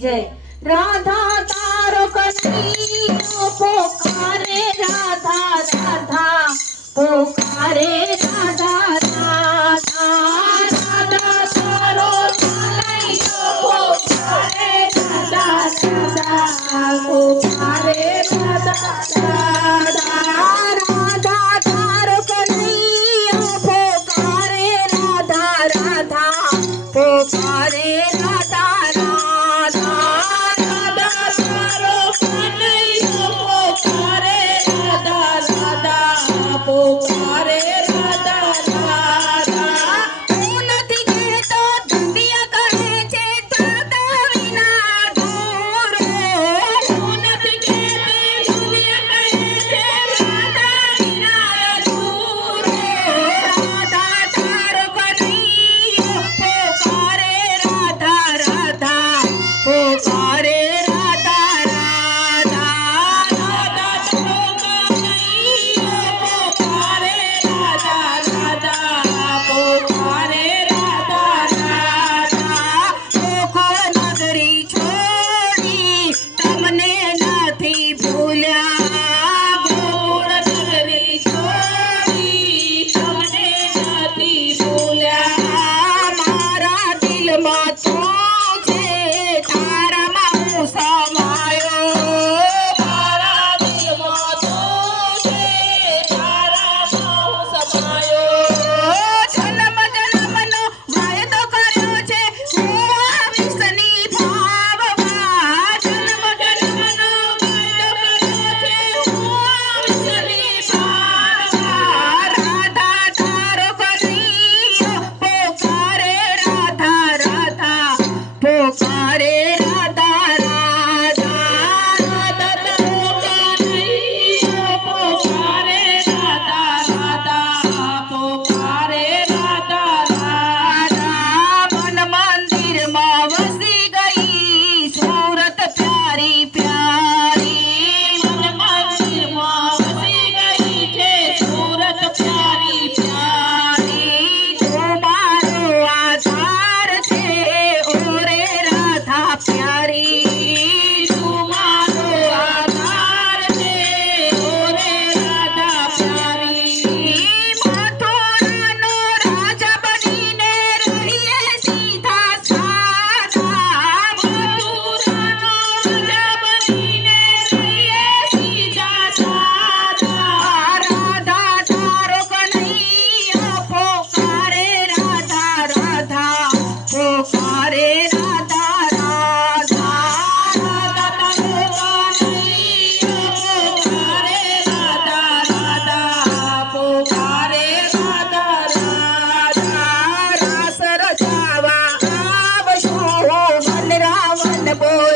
जय। राधा तारो कन्हैया पुकारे राधा राधा पुकारे राधा राधा राधा तारो कन्हैया पुकारे राधा राधा पुकारे राधा राधा राधा तारो कन्हैया पुकारे राधा राधा पुकारे राधा राधा राधा तारो कन्हैया पुकारे राधा राधा पुकारे राधा राधा। હું નથી કહેતો દુનિયા કહે છે દાદા વિના દૂર હું નથી કહેતી દુનિયા કહે છે દાદા વિના દૂર રાધા તારો કન્હૈયા પુકારે રાધા રાધા પુકારે રાધા રાધા રાધા તારો કન્હૈયા પુકારે રાધા રાધા પુકારે રાધા રાધા। ગોકુળ નગરી છોડી તમને નથી ભૂલ્યા ગોકુળ નગરી છોડી તમને નથી ભૂલ્યા મારા દિલમાં તું છે તારામાં હું સમાયો મારા દિલમાં તું છે તારામાં હું સમાયો જન્મ જન્મનો વાયદો કર્યો છે હું આવીશ નિભાવવા જન્મ જન્મનો વાયદો કર્યો છે હું આવીશ નિભાવવા રાધા તારો કન્હૈયા પુકારે રાધા રાધા પુકારે રાધા રાધા રાધા તારો કન્હૈયા પુકારે રાધા રાધા પુકારે રાધા રાધા। મન મંદિરમાં વસી ગઈ સુરત પ્યારી પ્યારી મન મંદિરમાં વસી ગઈ છે સુરત પ્યારી પ્યારી તું મારો આધાર છે ઓરે રાધા પ્યારી તું મારો આધાર છે ઓરે રાધા પ્યારી મથુરાનો રાજા બનીને રહીએ સીધા સાધા મથુરાનો રાજા બનીને રહીએ સીધા સાધા રાધા તારો કન્હૈયા પુકારે રાધા રાધા પુકારે રાધા રાધા રાધા તારો કન્હૈયા પુકારે રાધા રાધા પુકારે રાધા રાધા રાસ રચાવા આવશો વનરાવન બોલ